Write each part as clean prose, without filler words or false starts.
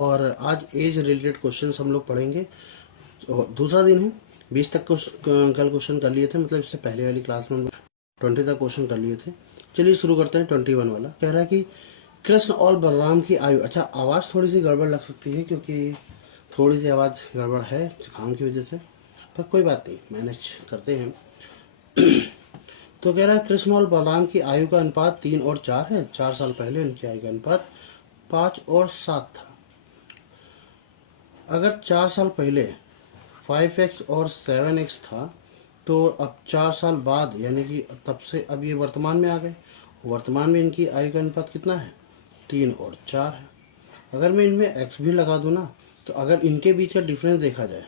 और आज age related question हम लोग पढ़ेंगे। दूसरा दिन है। 20 तक कल क्वेश्चन कर लिए थे, मतलब इससे पहले वाली क्लास में हम लोग 20 तक क्वेश्चन कर लिए थे। चलिए शुरू करते हैं। 21 वाला कह रहा है कि कृष्ण और बलराम की आयु। अच्छा, आवाज़ थोड़ी सी गड़बड़ लग सकती है क्योंकि थोड़ी सी आवाज़ गड़बड़ है जुकाम की वजह से, पर कोई बात नहीं, मैनेज करते हैं। तो कह रहा है कृष्ण और बलराम की आयु का अनुपात 3 और 4 है। 4 साल पहले उनकी आयु का अनुपात 5 और 7 था। अगर 4 साल पहले 5x और 7x था, तो अब 4 साल बाद यानी कि तब से अब ये वर्तमान में आ गए। वर्तमान में इनकी आयु का अनुपात कितना है? 3 और 4 है। अगर मैं इनमें x भी लगा दूँ ना, तो अगर इनके बीच का डिफरेंस देखा जाए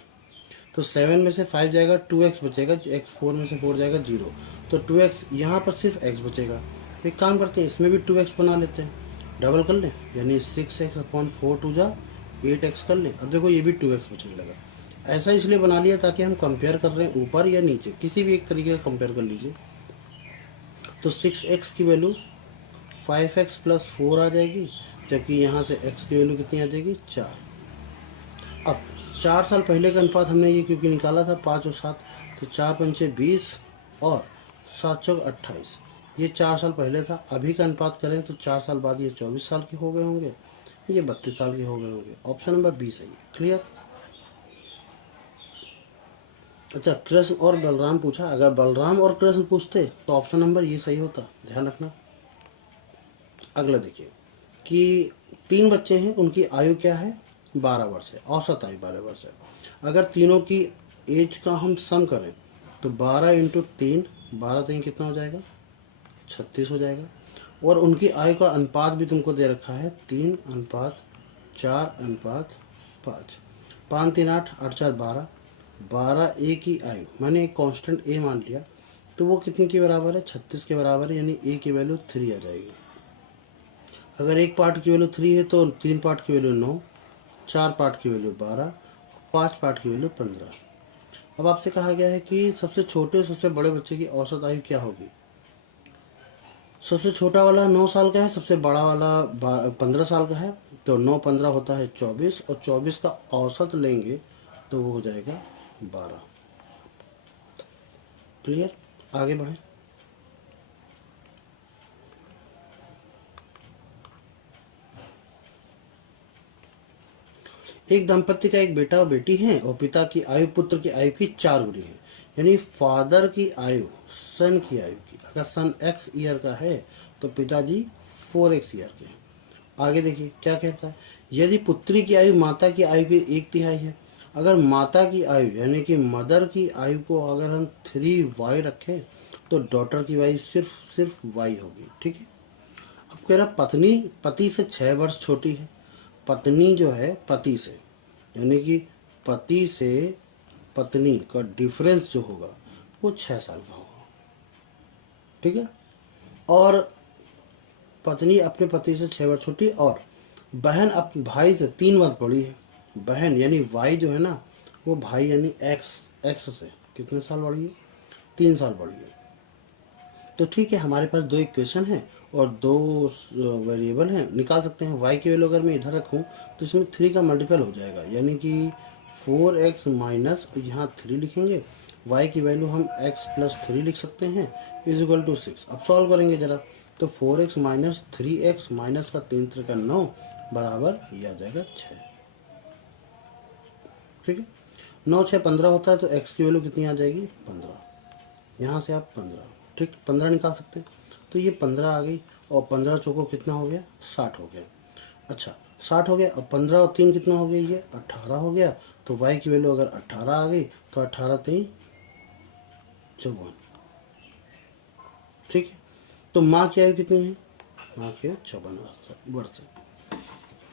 तो 7 में से 5 जाएगा, 2x बचेगा, x 4 में से 4 जाएगा 0, तो 2x यहाँ पर सिर्फ x बचेगा। एक काम करते हैं, इसमें भी 2x बना लेते हैं, डबल कर लें, यानी 6x अपॉन 4 टू जा 8x कर लें। अब देखो ये भी 2x बचने लगा। ऐसा इसलिए बना लिया ताकि हम कंपेयर कर रहे हैं ऊपर या नीचे, किसी भी एक तरीके का कंपेयर कर लीजिए। तो 6x की वैल्यू 5x प्लस 4 आ जाएगी, जबकि यहाँ से x की वैल्यू कितनी आ जाएगी? 4। अब 4 साल पहले का अनुपात हमने ये क्योंकि निकाला था 5 और 7, तो 4 पंचे 20 और 7 चौक 28। ये 4 साल पहले था। अभी का अनुपात करें तो 4 साल बाद ये 24 साल के हो गए होंगे, ये 32 साल के हो गए होंगे। ऑप्शन नंबर 20 सही है। क्लियर? अच्छा, कृष्ण और बलराम पूछा। अगर बलराम और कृष्ण पूछते तो ऑप्शन नंबर ये सही होता, ध्यान रखना। अगला देखिए कि 3 बच्चे हैं, उनकी आयु क्या है? 12 वर्ष है, औसत आयु 12 वर्ष है। अगर तीनों की एज का हम सम करें तो 12 इंटू 3, 12 3 कितना हो जाएगा? 36 हो जाएगा। और उनकी आयु का अनुपात भी तुमको दे रखा है 3 अनुपात 4 अनुपात 5। 5 3 8, 8 4 12। 12 ए की आयु, मैंने एक कांस्टेंट ए मान लिया, तो वो कितने के बराबर है? 36 के बराबर है, यानी ए की वैल्यू 3 आ जाएगी। अगर एक पार्ट की वैल्यू 3 है तो 3 पार्ट की वैल्यू 9, 4 पार्ट की वैल्यू 12, 5 पार्ट की वैल्यू 15। अब आपसे कहा गया है कि सबसे छोटे और सबसे बड़े बच्चे की औसत आयु क्या होगी। सबसे छोटा वाला 9 साल का है, सबसे बड़ा वाला 15 साल का है, तो 9 15 होता है 24, और 24 का औसत लेंगे तो वो हो जाएगा 12। क्लियर? आगे बढ़े। एक दंपत्ति का एक बेटा और बेटी है, और पिता की आयु पुत्र की आयु की 4 गुनी है, यानी फादर की आयु सन की आयु की। अगर सन x ईयर का है तो पिताजी 4x ईयर के हैं। आगे देखिए क्या कहता है। यदि पुत्री की आयु माता की आयु की 1/3 है, अगर माता की आयु यानी कि मदर की आयु को अगर हम 3y रखें तो डॉटर की आयु सिर्फ y होगी। ठीक है। अब कह रहा पत्नी पति से 6 वर्ष छोटी है। पत्नी जो है पति से, यानी कि पति से पत्नी का डिफरेंस जो होगा वो 6 साल का होगा। ठीक है। और पत्नी अपने पति से 6 वर्ष छोटी, और बहन अपने भाई से 3 वर्ष बड़ी है। बहन यानी वाई जो है ना, वो भाई यानी एक्स से कितने साल बड़ी है? 3 साल बड़ी है। तो ठीक है, हमारे पास 2 इक्वेशन है और 2 वेरिएबल हैं, निकाल सकते हैं। y की वैल्यू अगर मैं इधर रखूं तो इसमें 3 का मल्टीपल हो जाएगा, यानी कि 4x माइनस, यहाँ 3 लिखेंगे। y की वैल्यू हम x प्लस 3 लिख सकते हैं, इज इक्वल टू 6। अब सॉल्व करेंगे जरा, तो 4x माइनस 3x माइनस का 3 3 का 9 बराबर ये आ जाएगा 6। ठीक है। 9 6 15 होता है, तो x की वैल्यू कितनी आ जाएगी? 15। यहाँ से आप 15, ठीक, 15 निकाल सकते हैं। तो ये 15 आ गई, और 15 चौको कितना हो गया? 60 हो गया। अच्छा, 60 हो गया। अब 15 और 3 कितना हो गया? ये 18 हो गया। तो y की वैल्यू अगर 18 आ गई तो 18 3 54। ठीक है। तो माँ की आयु कितनी है? माँ की 54 वर्ष।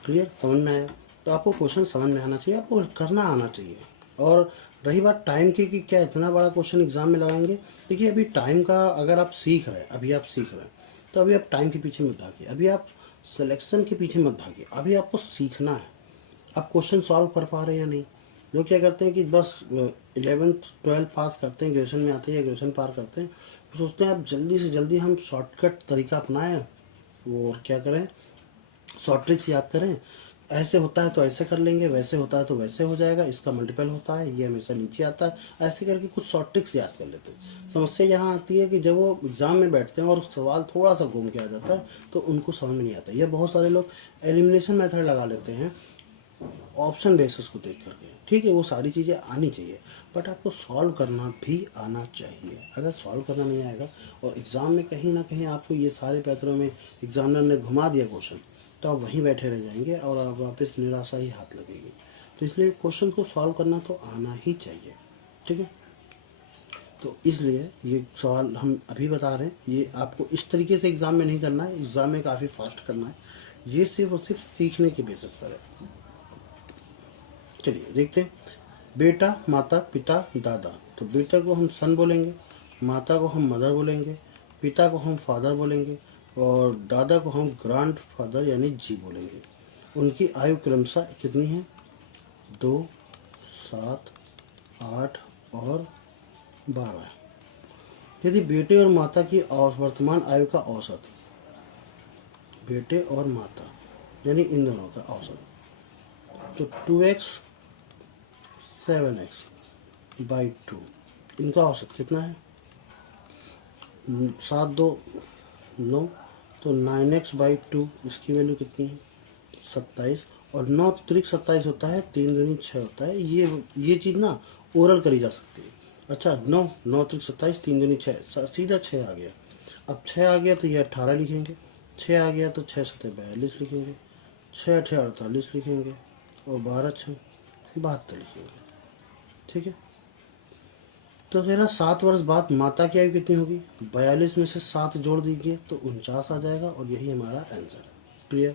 क्लियर? समझ में आया? तो आपको क्वेश्चन समझ में आना चाहिए, आपको करना आना चाहिए। और रही बात टाइम की कि क्या इतना बड़ा क्वेश्चन एग्जाम में लगाएंगे, देखिए अभी टाइम का अगर आप सीख रहे हैं, अभी आप सीख रहे हैं, तो अभी आप टाइम के पीछे मत भागिए, अभी आप सिलेक्शन के पीछे मत भागिए, अभी आपको सीखना है आप क्वेश्चन सॉल्व कर पा रहे हैं या नहीं। लोग क्या करते हैं कि बस 11th 12th पास करते हैं, ग्रेजुएशन में आते हैं या ग्रेजुएशन पार करते हैं, तो सोचते हैं अब जल्दी से जल्दी हम शॉर्टकट तरीका अपनाएं और क्या करें, शॉर्ट ट्रिक्स याद करें ऐसे होता है तो ऐसे कर लेंगे, वैसे होता है तो वैसे हो जाएगा, इसका मल्टीपल होता है, ये हमेशा नीचे आता है। ऐसे करके कुछ शॉर्ट ट्रिक्स याद कर लेते हैं। समस्या यहाँ आती है कि जब वो एग्जाम में बैठते हैं और सवाल थोड़ा सा घूम के आ जाता है तो उनको समझ में नहीं आता। ये बहुत सारे लोग एलिमिनेशन मेथड लगा लेते हैं ऑप्शन बेसिस को देख करके। ठीक है, वो सारी चीज़ें आनी चाहिए, बट आपको सॉल्व करना भी आना चाहिए। अगर सॉल्व करना नहीं आएगा और एग्ज़ाम में कहीं ना कहीं आपको ये सारे पैटर्नों में एग्जामिनर ने घुमा दिया क्वेश्चन, तो आप वहीं बैठे रह जाएंगे और आप वापस निराशा ही हाथ लगेगी। तो इसलिए क्वेश्चन को सॉल्व करना तो आना ही चाहिए। ठीक है, तो इसलिए ये सवाल हम अभी बता रहे हैं, ये आपको इस तरीके से एग्ज़ाम में नहीं करना है, एग्ज़ाम में काफ़ी फास्ट करना है। ये सिर्फ और सिर्फ सीखने के बेसिस पर है। चलिए देखते हैं। बेटा, माता, पिता, दादा। तो बेटा को हम सन बोलेंगे, माता को हम मदर बोलेंगे, पिता को हम फादर बोलेंगे और दादा को हम ग्रैंड फादर यानी जी बोलेंगे। उनकी आयु क्रमशः कितनी है? 2, 7, 8 और 12। यदि बेटे और माता की वर्तमान आयु का औसत, बेटे और माता यानी इन दोनों का औसत, तो 2x 7x/2, इनका औसत कितना है? 7 2 9, तो 9x/2 इसकी वैल्यू कितनी है? 27। और 9 त्रिक 27 होता है, 3 दूनी 6 होता है। ये चीज़ ना ओरल करी जा सकती है। अच्छा, 9 त्रिक 27, 3 दूनी 6, सीधा 6 आ गया। अब 6 आ गया तो ये 18 लिखेंगे, 6 आ गया तो 6 7 42 लिखेंगे, 6 8 48 लिखेंगे और 12 6 72 लिखेंगे। ठीक है, तो तेरा 7 वर्ष बाद माता की आयु कितनी होगी? 42 में से 7 जोड़ दीजिए तो 49 आ जाएगा और यही हमारा आंसर है। क्लियर?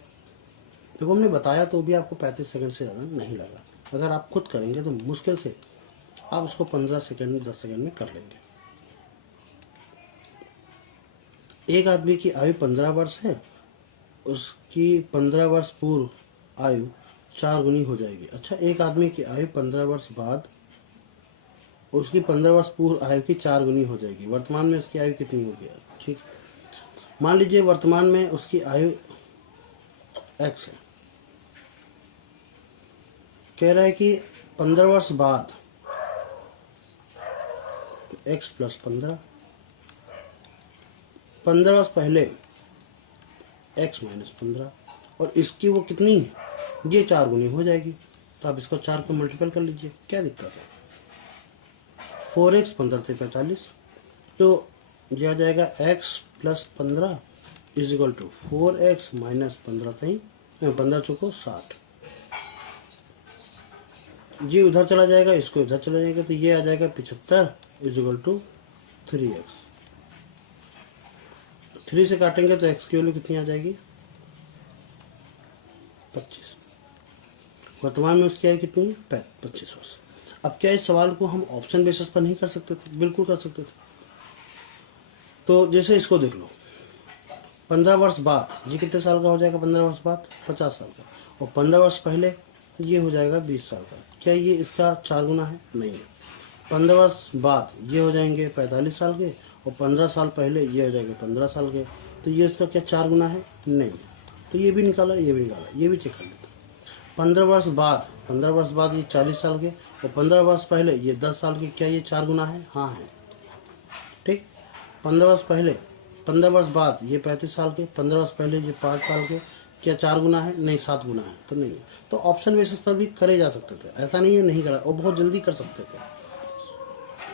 देखो हमने बताया तो भी आपको 35 सेकंड से ज़्यादा नहीं लगा। अगर आप खुद करेंगे तो मुश्किल से आप उसको 15 सेकंड 10 सेकंड में कर लेंगे। एक आदमी की आयु 15 वर्ष है, उसकी 15 वर्ष पूर्व आयु 4 गुनी हो जाएगी। अच्छा, एक आदमी की आयु 15 वर्ष बाद उसकी 15 वर्ष पूर्व आयु की 4 गुनी हो जाएगी। वर्तमान में उसकी आयु कितनी होगी? ठीक, मान लीजिए वर्तमान में उसकी आयु x है। कह रहा है कि 15 वर्ष बाद x + 15, 15 वर्ष पहले x - 15 और इसकी वो कितनी है? ये 4 गुनी हो जाएगी। तो आप इसको 4 को मल्टीपल कर लीजिए, क्या दिक्कत है? 4x 15 से 45, तो यह आ जाएगा x + 15 = 4x - 15 तई 15 चौको 60। ये उधर चला जाएगा, इसको उधर चला जाएगा, तो ये आ जाएगा 75 = 3x। 3 से काटेंगे तो x की वैल्यू कितनी आ जाएगी? 25। वर्तमान में उसकी आयु कितनी है? 25 वर्ष। अब क्या इस सवाल को हम ऑप्शन बेसिस पर नहीं कर सकते थे? बिल्कुल कर सकते थे। तो जैसे इसको देख लो, 15 वर्ष बाद ये कितने साल का हो जाएगा? 15 वर्ष बाद 50 साल का। और 15 वर्ष पहले ये हो जाएगा 20 साल का। क्या ये इसका 4 गुना है? नहीं है। 15 वर्ष बाद ये हो जाएंगे 45 साल के और 15 साल पहले ये हो जाएंगे 15 साल के। तो ये इसका क्या 4 गुना है? नहीं। तो ये भी निकाला, ये भी निकाला, ये भी चेक कर लेते। 15 वर्ष बाद ये 40 साल के और 15 वर्ष पहले ये 10 साल के। क्या ये 4 गुना है? हाँ है। ठीक, 15 वर्ष पहले 15 वर्ष बाद ये 35 साल के, 15 वर्ष पहले ये 5 साल के। क्या 4 गुना है? नहीं, 7 गुना है। तो नहीं है। तो ऑप्शन बेसिस पर भी करे जा सकते थे, ऐसा नहीं है नहीं करा, और बहुत जल्दी कर सकते थे।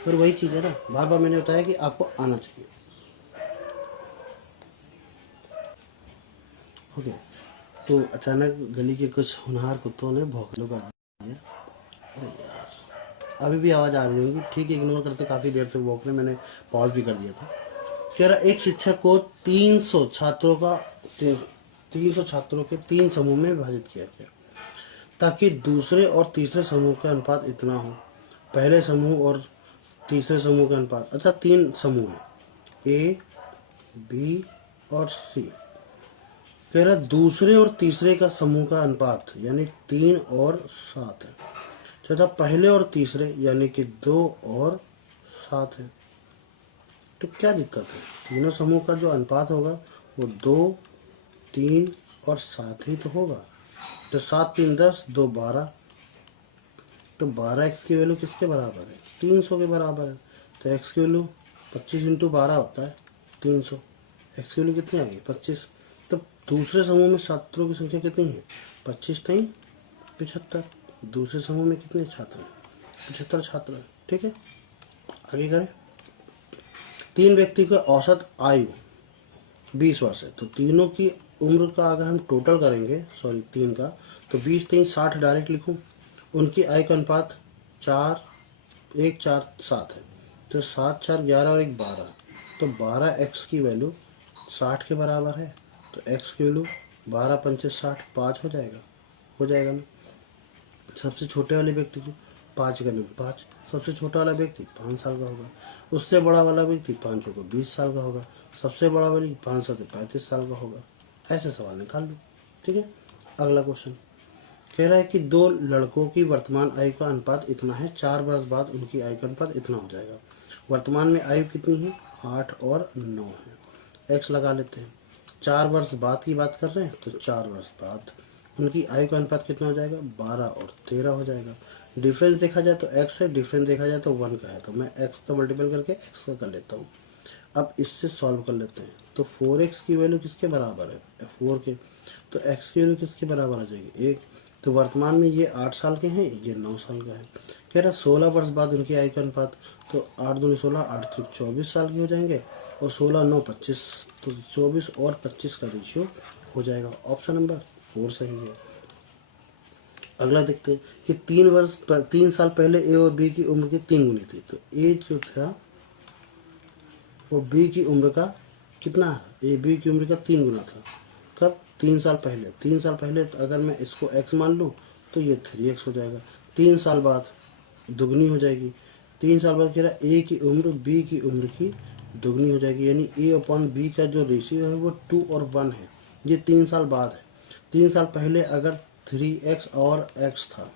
फिर वही चीज़ है ना, बार बार मैंने बताया कि आपको आना चाहिए। ओके, तो अचानक गली के कुछ होनहार कुत्तों ने भौंकना कर दिया। अरे यार, अभी भी आवाज़ आ रही होगी। ठीक है, इग्नोर करते, काफ़ी देर से भौंक रहे, मैंने पॉज भी कर दिया था। कह रहा एक शिक्षक को 300 छात्रों के 3 समूह में विभाजित किया गया ताकि दूसरे और तीसरे समूह का अनुपात इतना हो। पहले समूह और तीसरे समूह का अनुपात, अच्छा 3 समूह है, A, B और C। कह रहा दूसरे और तीसरे का समूह का अनुपात यानी 3 और 7 है। चौथा पहले और तीसरे यानी कि 2 और 7 है। तो क्या दिक्कत है? तीनों समूह का जो अनुपात होगा वो 2, 3 और 7 ही तो होगा। तो 7 3 10, 2 12, तो 12x की वैल्यू किसके बराबर है? 300 के बराबर है। तो x की वैल्यू 25 इंटू 12 होता है 300। x की वैल्यू कितनी आ गई? 25। तो दूसरे समूह में छात्रों की संख्या कितनी है? 25 नहीं 75। दूसरे समूह में कितने छात्र हैं? 75 छात्र हैं। ठीक है, आगे करें। 3 व्यक्ति का औसत आयु 20 वर्ष है, तो तीनों की उम्र का अगर हम टोटल करेंगे, सॉरी 3 का, तो 20 3 60 डायरेक्ट लिखूं। उनकी आय का अनुपात 4 1 4 7 है, तो 7 4 11 और 1 12, तो 12x की वैल्यू 60 के बराबर है। तो x की वैल्यू 12 पंचे 60, 5 हो जाएगा ना। सबसे छोटे वाले व्यक्ति की 5 का 5, सबसे छोटा वाला व्यक्ति 5 साल का होगा। उससे बड़ा वाला व्यक्ति 5 को 20 साल का होगा। सबसे बड़ा वाली 5 से 35 साल का होगा। ऐसे सवाल निकाल लो। ठीक है, अगला क्वेश्चन कह रहा है कि 2 लड़कों की वर्तमान आयु का अनुपात इतना है, 4 वर्ष बाद उनकी आयु का अनुपात इतना हो जाएगा। वर्तमान में आयु कितनी है? 8 और 9 है। एक्स लगा लेते हैं। 4 वर्ष बाद की बात कर रहे हैं, तो 4 वर्ष बाद उनकी आयु का अनुपात कितना हो जाएगा? 12 और 13 हो जाएगा। डिफरेंस देखा जाए तो x है, डिफरेंस देखा जाए तो 1 का है, तो मैं x का मल्टीपल करके x का कर लेता हूँ। अब इससे सॉल्व कर लेते हैं। तो 4x की वैल्यू किसके बराबर है? 4 के। तो x की वैल्यू किसके बराबर आ जाएगी? 1। तो वर्तमान में ये 8 साल के हैं, ये 9 साल का है। कह रहा 16 वर्ष बाद उनकी आयु का अनुपात, तो 8 दूनी 16, 8 3 24 साल के हो जाएंगे, और 16 9 25, तो 24 और 25 का रेशियो हो जाएगा। ऑप्शन नंबर 4 सही है। अगला देखते हैं कि 3 साल पहले ए और बी की उम्र की 3 गुनी थी, तो ए जो था वो बी की उम्र का कितना है? ए बी की उम्र का 3 गुना था। कब? 3 साल पहले। 3 साल पहले तो अगर मैं इसको x मान लूँ तो ये 3x हो जाएगा। 3 साल बाद दुगनी हो जाएगी। 3 साल बाद कह रहा ए की उम्र बी की उम्र की दुगनी हो जाएगी, यानी ए अपॉन बी का जो रेशियो है वो 2 और 1 है। ये 3 साल बाद है। 3 साल पहले अगर 3x और x था,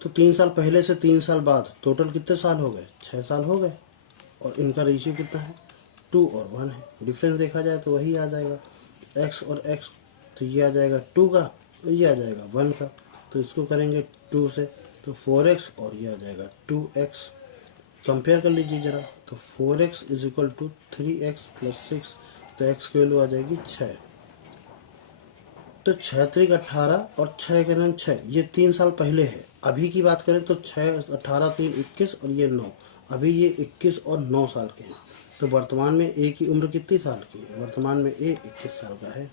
तो 3 साल पहले से 3 साल बाद टोटल कितने साल हो गए? 6 साल हो गए। और इनका रेशियो कितना है? 2 और 1 है। डिफरेंस देखा जाए तो वही आ जाएगा, x और x, तो ये आ जाएगा 2 का, तो ये आ जाएगा 1 का। तो इसको करेंगे 2 से, तो 4x और ये आ जाएगा 2x। कंपेयर कर लीजिए जरा, तो 4x is equal to 3x plus 6, तो x की वैल्यू आ जाएगी 6। तो 6 3 18 और 6 के रन 6, ये 3 साल पहले है। अभी की बात करें तो 6 18 3 21 और ये 9, अभी ये 21 और 9 साल के हैं। तो वर्तमान में ए की उम्र कितनी साल की है? वर्तमान में ए 21 साल का है।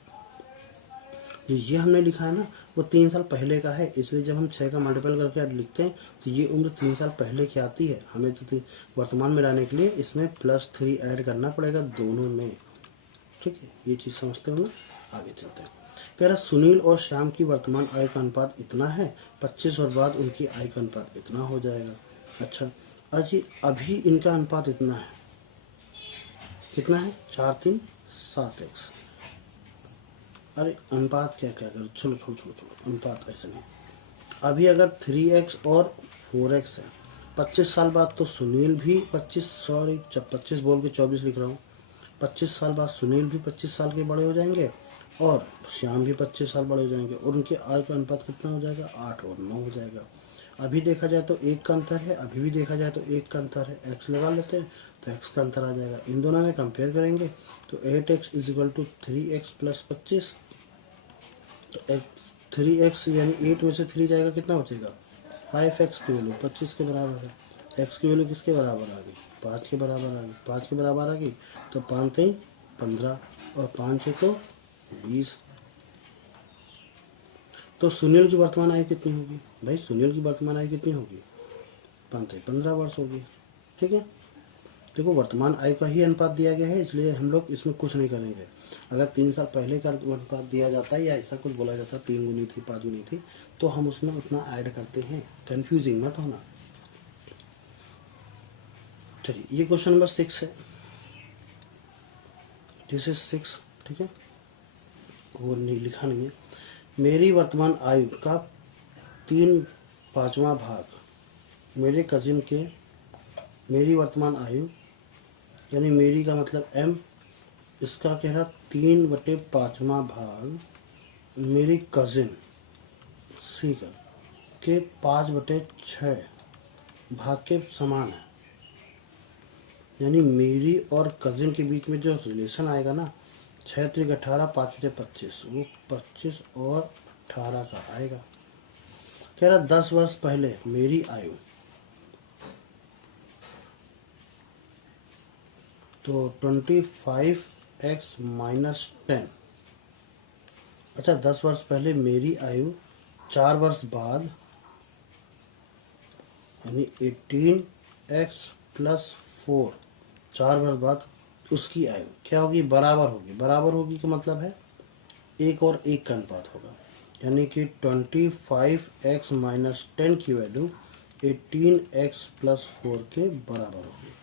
ये हमने लिखा है ना, वो 3 साल पहले का है, इसलिए जब हम 6 का मल्टीपल करके लिखते हैं तो ये उम्र 3 साल पहले की आती है। हमें तो वर्तमान में लाने के लिए इसमें +3 ऐड करना पड़ेगा दोनों में। ठीक है, ये चीज़ समझते हो ना। आगे चलते हैं। कह रहा सुनील और श्याम की वर्तमान आय का अनुपात इतना है, 25 वर्ष बाद उनकी आय का अनुपात इतना हो जाएगा। अच्छा अजी, अभी इनका अनुपात इतना है, कितना है? 4 3 7x। अरे अनुपात क्या क्या कर, चलो छोड़ो छोड़ो छोड़ो, अनुपात ऐसे नहीं। अभी अगर 3x और 4x है, 25 साल बाद तो सुनील भी 25 बोल के 24 लिख रहा हूँ। 25 साल बाद सुनील भी 25 साल के बड़े हो जाएंगे और श्याम भी 25 साल बड़े हो जाएंगे, और उनके आय का अनुपात कितना हो जाएगा? 8 और 9 हो जाएगा। अभी देखा जाए तो 1 का अंतर है, अभी भी देखा जाए तो 1 का अंतर है। x लगा लेते हैं तो x का अंतर आ जाएगा। इन दोनों में कंपेयर करेंगे तो 8x is equal to 3x plus 25, तो 3x यानी 8 में से 3 जाएगा, कितना बचेगा? 5x की वैल्यू 25 के बराबर है। x की वैल्यू किसके बराबर आ गई? 5 के बराबर आ गई। 5 के बराबर आ गई तो 5 3 15 और 5 6 तो 20। तो सुनील की वर्तमान आयु कितनी होगी? भाई सुनील की वर्तमान आयु कितनी होगी? 15 वर्ष होगी। ठीक है, देखो वर्तमान आयु का ही अनुपात दिया गया है, इसलिए हम लोग इसमें कुछ नहीं करेंगे। अगर 3 साल पहले का अनुपात दिया जाता है या ऐसा कुछ बोला जाता है 3 गुनी थी 5 गुनी थी, तो हम उसमें उतना ऐड करते हैं। कंफ्यूजिंग मत होना। चलिए ये क्वेश्चन नंबर 6 है, दिस इज 6। ठीक है, वो नहीं लिखा नहीं है। मेरी वर्तमान आयु का 3/5 भाग मेरे कजिन के, मेरी वर्तमान आयु यानी मेरी का मतलब m, इसका कह रहा 3/5 भाग मेरी कजिन सी का के 5/6 भाग के समान है। यानी मेरी और कजिन के बीच में जो रिलेशन आएगा ना, 6 3 18 5 5 25, वो 25 और 18 का आएगा। कह रहा 10 वर्ष पहले मेरी आयु, तो 25x - 10। अच्छा 10 वर्ष पहले मेरी आयु, 4 वर्ष बाद यानी 18x + 4, 4 वर्ष बाद उसकी आयु क्या होगी, बराबर होगी। बराबर होगी का मतलब है 1 और 1 का अनुपात होगा। यानी कि 25x - 10 की वैल्यू 18x + 4 के बराबर होगी।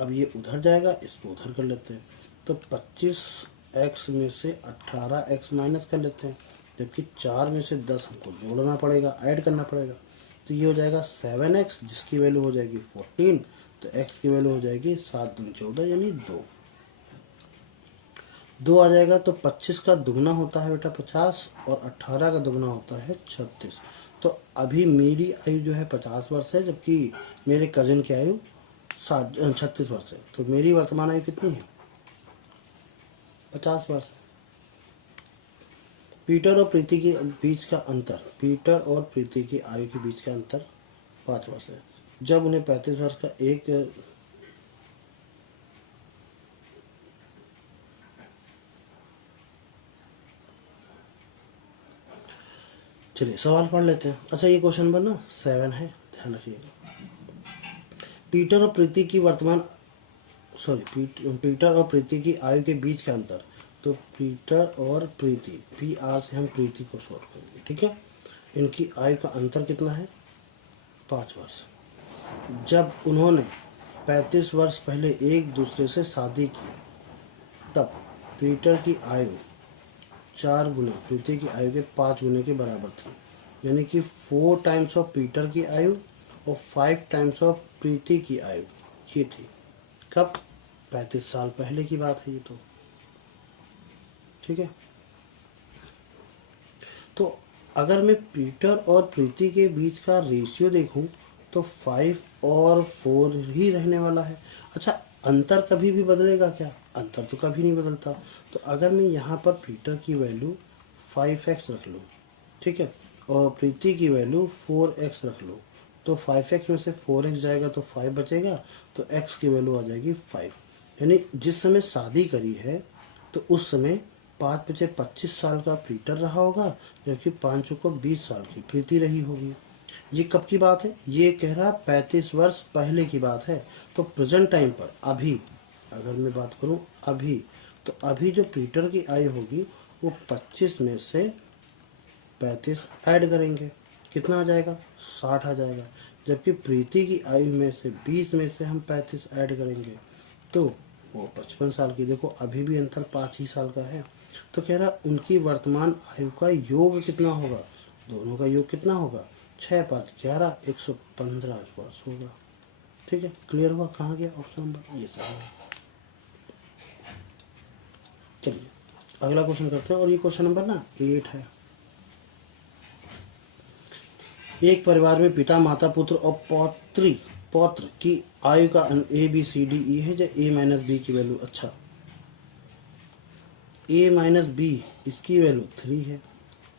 अब ये उधर जाएगा, इसको उधर कर लेते हैं। तो 25x में से 18x माइनस कर लेते हैं, जबकि 4 में से 10 हमको जोड़ना पड़ेगा, ऐड करना पड़ेगा। तो ये हो जाएगा 7x, जिसकी वैल्यू हो जाएगी 14। तो x की वैल्यू हो जाएगी 7 दूनी 14 यानी 2 आ जाएगा। तो 25 का दुगना होता है बेटा 50 और 18 का दुगना होता है 36। तो अभी मेरी आयु जो है 50 वर्ष है, जबकि मेरे कजिन की आयु 36 वर्ष है। तो मेरी वर्तमान आयु कितनी है, 50 वर्ष। पीटर और प्रीति के बीच का अंतर, पीटर और प्रीति की आयु के बीच का अंतर 5 वर्ष है। जब उन्हें 35 वर्ष का एक चलिए सवाल पढ़ लेते हैं। अच्छा ये क्वेश्चन नंबर ना 7 है, ध्यान रखिएगा। पीटर और प्रीति की पीटर और प्रीति की आयु के बीच का अंतर। तो पीटर और प्रीति, PR से हम प्रीति को शॉर्ट करेंगे, ठीक है। इनकी आयु का अंतर कितना है, 5 वर्ष। जब उन्होंने 35 वर्ष पहले एक दूसरे से शादी की, तब पीटर की आयु 4 गुना प्रीति की आयु के 5 गुने के बराबर थी। यानी कि 4 टाइम्स ऑफ पीटर की आयु और 5 टाइम्स ऑफ प्रीति की आयु ये थी। कब, 35 साल पहले की बात है ये तो, ठीक है। तो अगर मैं पीटर और प्रीति के बीच का रेशियो देखूं तो 5 और 4 ही रहने वाला है। अच्छा अंतर कभी भी बदलेगा क्या, अंतर तो कभी नहीं बदलता। तो अगर मैं यहाँ पर पीटर की वैल्यू 5x रख लूँ, ठीक है, और प्रीति की वैल्यू 4x रख लूँ, तो 5x में से 4x जाएगा तो 5 बचेगा, तो x की वैल्यू आ जाएगी 5। यानी जिस समय शादी करी है तो उस समय 5 बचे 25 साल का पीटर रहा होगा, जबकि 5 को 20 साल की प्रीति रही होगी। ये कब की बात है, ये कह रहा 35 वर्ष पहले की बात है। तो प्रेजेंट टाइम पर अभी अगर मैं बात करूं अभी, तो अभी जो पीटर की आयु होगी वो 25 में से 35 ऐड करेंगे, कितना आ जाएगा, 60 आ जाएगा। जबकि प्रीति की आयु में से 20 में से हम 35 ऐड करेंगे तो वो 55 साल की। देखो अभी भी अंतर 5 ही साल का है। तो कह रहा उनकी वर्तमान आयु का योग कितना होगा, दोनों का योग कितना होगा, 6 5 11 115 वर्ष होगा। ठीक है, क्लियर हुआ। कहाँ गया ऑप्शन नंबर, ये सही है। चलिए अगला क्वेश्चन करते हैं, और ये क्वेश्चन नंबर ना 8 है। एक परिवार में पिता, माता, पुत्र और पौत्र की आयु का ABCDE है, जो A-B की वैल्यू, अच्छा A-B इसकी वैल्यू 3 है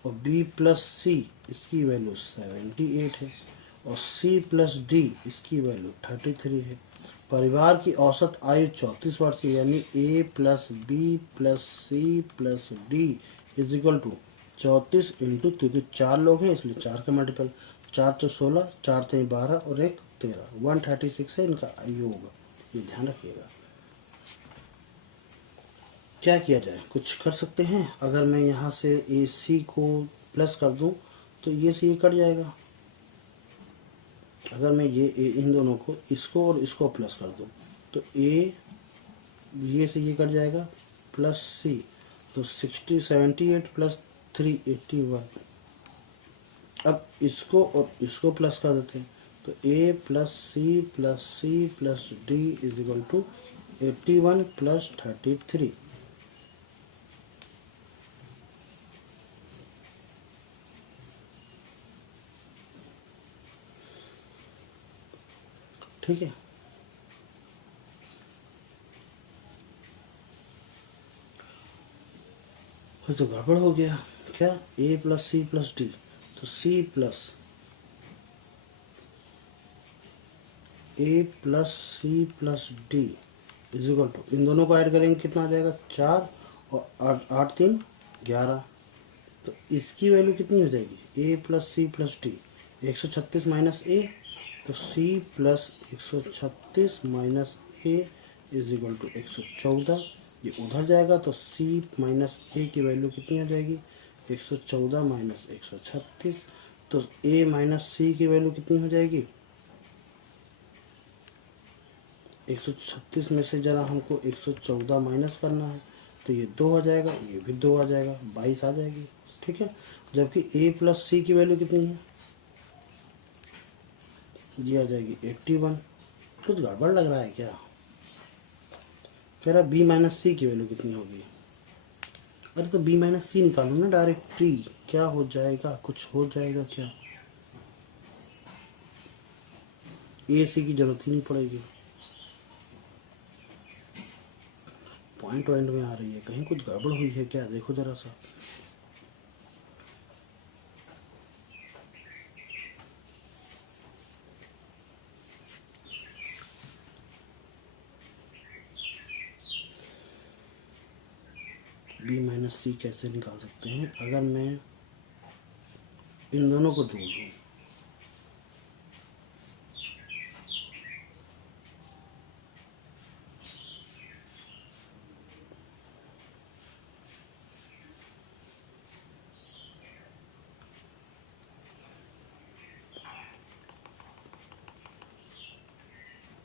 और B+C इसकी वैल्यू 78 है और C+D इसकी वैल्यू 33 है। परिवार की औसत आयु 34 वर्ष है। यानी A+B+C+D = 34 इंटू, क्योंकि 4 लोग हैं इसलिए 4 का मल्टीपल, 4 × 16, 4 × 12 और 1 13, 136 है इनका योग। ये ध्यान रखिएगा। क्या किया जाए, कुछ कर सकते हैं। अगर मैं यहाँ से AC को प्लस कर दूँ तो ये से ये कट जाएगा। अगर मैं ये इन दोनों को, इसको और इसको प्लस कर दूँ तो ये से ये कट जाएगा, प्लस C, तो 78 + 3 81। अब इसको और इसको प्लस कर देते हैं तो A+C+C+D = 81 + 33। ठीक है। तो गड़बड़ हो गया क्या, a plus C plus D, तो c plus a plus C plus D is equal to, इन दोनों को ऐड करेंगे कितना आ जाएगा 4 और 8, 8 3 11। तो इसकी वैल्यू कितनी हो जाएगी a plus C plus D 136 minus A, तो c plus 136 minus A is equal to 114। ये उधर जाएगा तो c माइनस ए की वैल्यू कितनी हो जाएगी 114 माइनस 136, तो a माइनस सी की वैल्यू कितनी हो जाएगी 136 में से जरा हमको 114 माइनस करना है, तो ये 2 हो जाएगा, ये भी 2 आ जाएगा, 22 आ जाएगी। ठीक है, जबकि a प्लस सी की वैल्यू कितनी है, ये आ जाएगी 81। कुछ गड़बड़ लग रहा है क्या, फिर अब b माइनस सी की वैल्यू कितनी होगी, अरे तो b माइनस सी निकालो ना डायरेक्टली, क्या हो जाएगा, कुछ हो जाएगा क्या, ए सी की जरूरत ही नहीं पड़ेगी। पॉइंट में आ रही है, कहीं कुछ गड़बड़ हुई है क्या, देखो जरा सा। b माइनस सी कैसे निकाल सकते हैं, अगर मैं इन दोनों को जोड़ दूँ,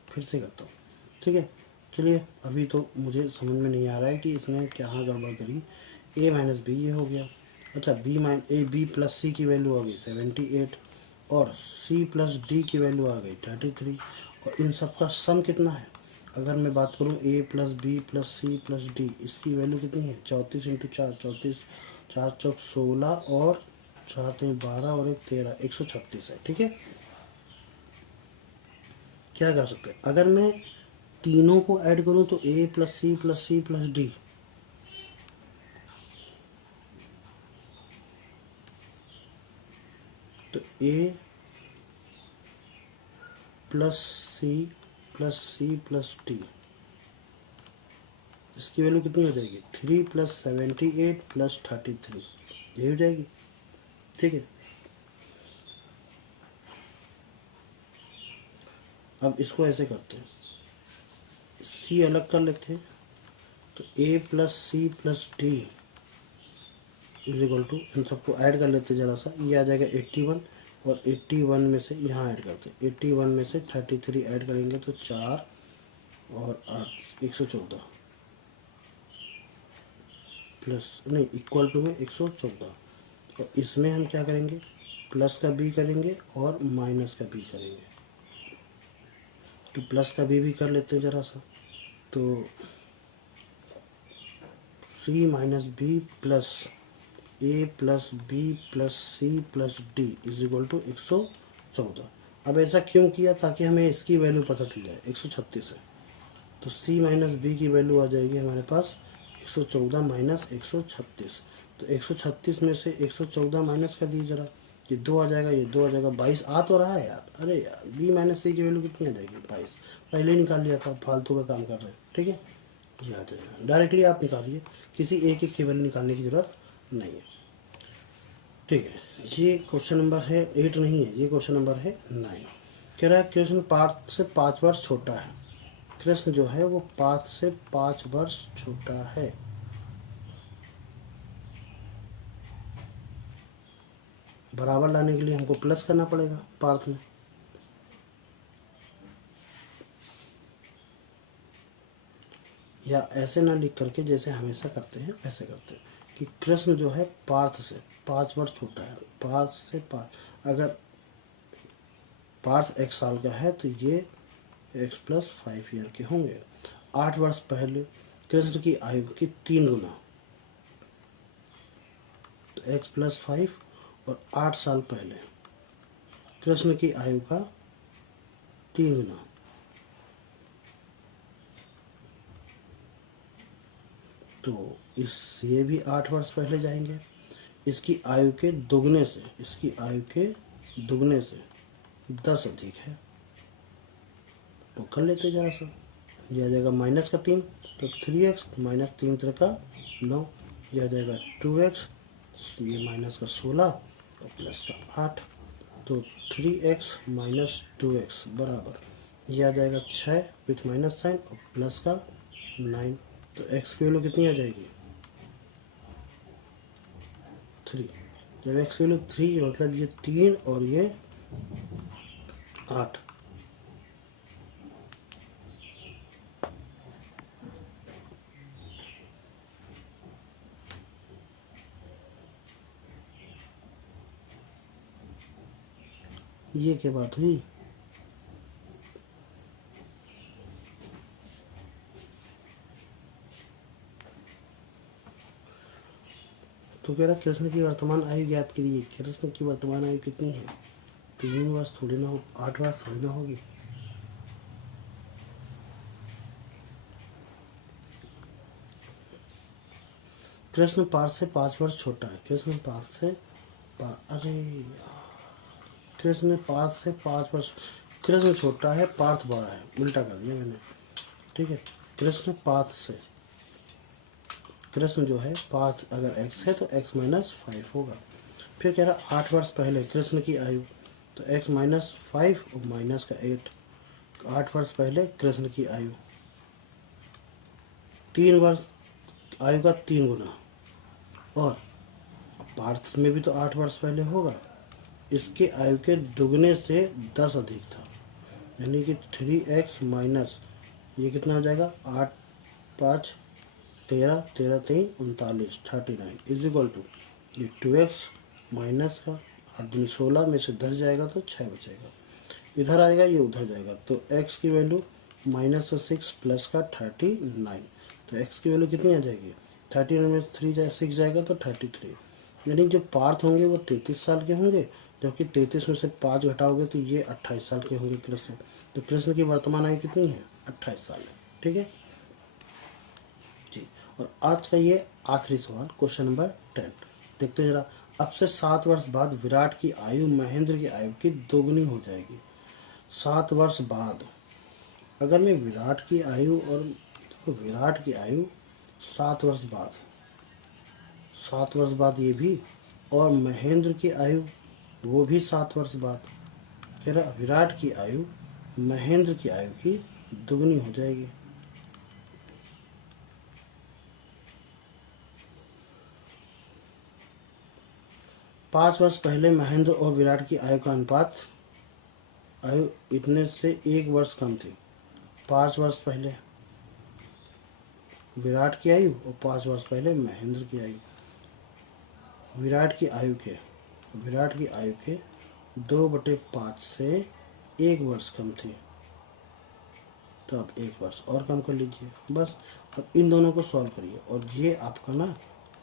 फिर से करता हूँ। ठीक है, चलिए अभी तो मुझे समझ में नहीं आ रहा है कि इसमें क्या गड़बड़ करी। a माइनस बी ये हो गया, अच्छा बी प्लस सी की वैल्यू आ गई 78 और c प्लस डी की वैल्यू आ गई 33, और इन सब का सम कितना है, अगर मैं बात करूँ a plus B plus C plus D, इसकी वैल्यू कितनी है 34 इंटू 4, 34 4 चौक 16 और 4 3 12 और 1 13, 136 है। ठीक है, क्या कर सकते हैं, अगर मैं तीनों को ऐड करूं तो a plus C plus C plus D, तो a plus C plus D, इसकी वैल्यू कितनी हो जाएगी 3 प्लस 78 प्लस 33, ये हो जाएगी। ठीक है, अब इसको ऐसे करते हैं, c अलग कर लेते हैं, तो a plus C plus D is equal to, इन सबको ऐड कर लेते हैं जरा सा, ये आ जाएगा 81 और 81 में से यहाँ ऐड करते हैं, 81 में से 33 ऐड करेंगे तो 4 और 8 114 प्लस नहीं इक्वल टू में 114, और इसमें हम क्या करेंगे प्लस का b करेंगे और माइनस का b करेंगे, तो प्लस का b भी कर लेते हैं जरा सा, तो c minus B plus a plus B plus C plus D is equal to 114। अब ऐसा क्यों किया, ताकि हमें इसकी वैल्यू पता चल जाए, 136 है, तो c माइनस बी की वैल्यू आ जाएगी हमारे पास 114 माइनस 136, तो 136 में से 114 माइनस कर दीजिए जरा, ये 2 आ जाएगा, ये 2 आ जाएगा, 22 आ तो रहा है यार, अरे यार b माइनस सी की वैल्यू कितनी आ जाएगी 22, पहले ही निकाल लिया था, फालतू का काम कर रहे हैं। ठीक है, ये आ जाएगा, डायरेक्टली आप निकालिए, किसी एक की वैल्यू निकालने की जरूरत नहीं है। ठीक है, ये क्वेश्चन नंबर है 8 नहीं है, ये क्वेश्चन नंबर है 9। कह रहा है कृष्ण पार्थ से 5 वर्ष छोटा है, कृष्ण जो है वो पार्थ से 5 वर्ष छोटा है, बराबर लाने के लिए हमको प्लस करना पड़ेगा पार्थ में, या ऐसे ना लिख करके जैसे हमेशा करते हैं वैसे करते हैं कि कृष्ण जो है पार्थ से 5 वर्ष छोटा है, पार्थ से 5, अगर पार्थ 1 साल का है तो ये x प्लस 5 ईयर के होंगे। 8 वर्ष पहले कृष्ण की आयु की 3 गुना, तो x प्लस 5, और 8 साल पहले कृष्ण की आयु का 3 गुना, तो ये भी 8 वर्ष पहले जाएंगे। इसकी आयु के दुगने से, इसकी आयु के दुगने से 10 अधिक है, तो कर लेते जरा सा। यह आ जाएगा -3, तो 3x माइनस 3 का 9, यह आ जाएगा 2x, ये -16 और प्लस का 8, तो 3x माइनस 2x बराबर, यह आ जाएगा 6 विथ माइनस साइन और प्लस का 9, तो x की वैल्यू कितनी आ जाएगी 3। जब x की वैल्यू 3 मतलब ये 3 और ये 8। ये क्या बात हुई? तो कह रहा कृष्ण की वर्तमान आयु ज्ञात करिए। कृष्ण की वर्तमान आयु कितनी है? 3 वर्ष थोड़ी ना हो, 8 वर्ष थोड़ी ना होगी। कृष्ण पार्थ से 5 वर्ष छोटा है। कृष्ण पार्थ से अरे यार, कृष्ण पार्थ से 5 वर्ष, कृष्ण छोटा है पार्थ बड़ा है, उल्टा कर दिया मैंने। ठीक है, कृष्ण पार्थ से, कृष्ण जो है पार्थ अगर x है तो x -5 होगा। फिर कह रहा 8 वर्ष पहले कृष्ण की आयु, तो x -5 और माइनस का 8, 8 वर्ष पहले कृष्ण की आयु, 3 वर्ष आयु का 3 गुना, और पार्थ में भी तो 8 वर्ष पहले होगा, इसके आयु के दुगने से 10 अधिक था, यानी कि 3x माइनस ये कितना हो जाएगा 8 5 13 13 3 39 39 इज इक्वल टू ये 2x माइनस का 8 दूनी 16 में से 10 जाएगा तो 6 बचेगा, इधर आएगा ये उधर जाएगा, तो x की वैल्यू -6 प्लस का 39, तो x की वैल्यू कितनी आ जाएगी 39 में 6 जाएगा तो 33, यानी जो पार्थ होंगे वो 33 साल के होंगे, जबकि 33 में से 5 घटाओगे तो ये 28 साल के होंगे कृष्ण। तो कृष्ण की वर्तमान आयु कितनी है 28 साल है। ठीक है जी, और आज का ये आखिरी सवाल क्वेश्चन नंबर 10 देखते जरा। अब से 7 वर्ष बाद विराट की आयु महेंद्र की आयु की दोगुनी हो जाएगी। 7 वर्ष बाद अगर मैं विराट की आयु और तो विराट की आयु 7 वर्ष बाद, 7 वर्ष बाद ये भी, और महेंद्र की आयु वो भी 7 वर्ष बाद, कह रहा विराट की आयु महेंद्र की आयु की दुगनी हो जाएगी। पाँच वर्ष पहले महेंद्र और विराट की आयु का अनुपात, आयु इतने से 1 वर्ष कम थी। 5 वर्ष पहले विराट की आयु और 5 वर्ष पहले महेंद्र की आयु, विराट की आयु के 2/5 से 1 वर्ष कम थी, तो अब 1 वर्ष और कम कर लीजिए बस। अब इन दोनों को सॉल्व करिए और ये आपका ना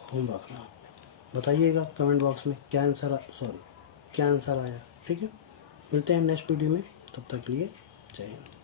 होमवर्क रहा। बताइएगा कमेंट बॉक्स में क्या आंसर आया। ठीक है, मिलते हैं नेक्स्ट वीडियो में, तब तक के लिए जय हिंद।